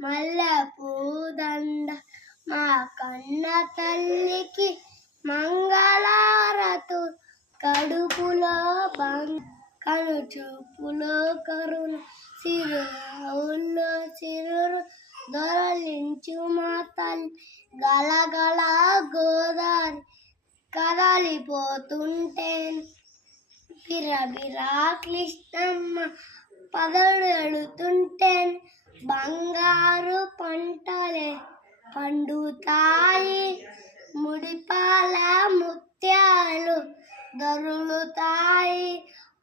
మల్లె పూదండ మా కన్న తల్లికి మంగళారతు కడుపులో కను చూపులో కరుణ సిరులో సిరురు దొరలించు మా తల్లి గలగల గోదారి కదలిపోతుంటే బిరబిరా కృష్ణమ్మ పదడుతుంటే బంగారు పంటలే పండుతాయి ముడిపాల ముత్యాలు దొరులుతాయి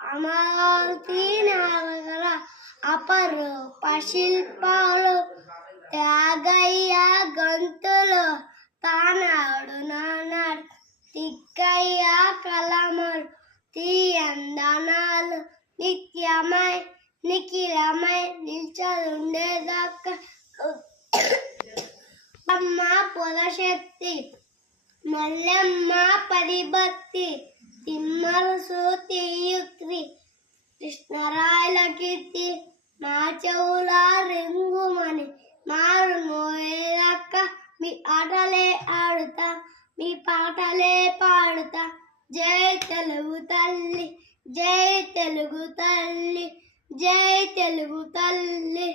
అమరావతి నగర అపరూప శిల్పాలు త్యాగయ్య గంతులు తానాడు నానాడు తిక్కయ్య కలమలు తీయందనాలు నిత్యమై నిఖిలమై నిల్చలుండేదాకా అమ్మ పొలశక్తి మల్లెమ్మ పరిభక్తి తిమ్మరసు తీయుక్తి కృష్ణరాయల కీర్తి మా చెవుల రింగుమని మారు మోయేదాక మీ ఆటలే ఆడుతా మీ పాటలే పాడుతా జై తెలుగు తల్లి జై తెలుగు తల్లి జై తెలుగు తల్లి.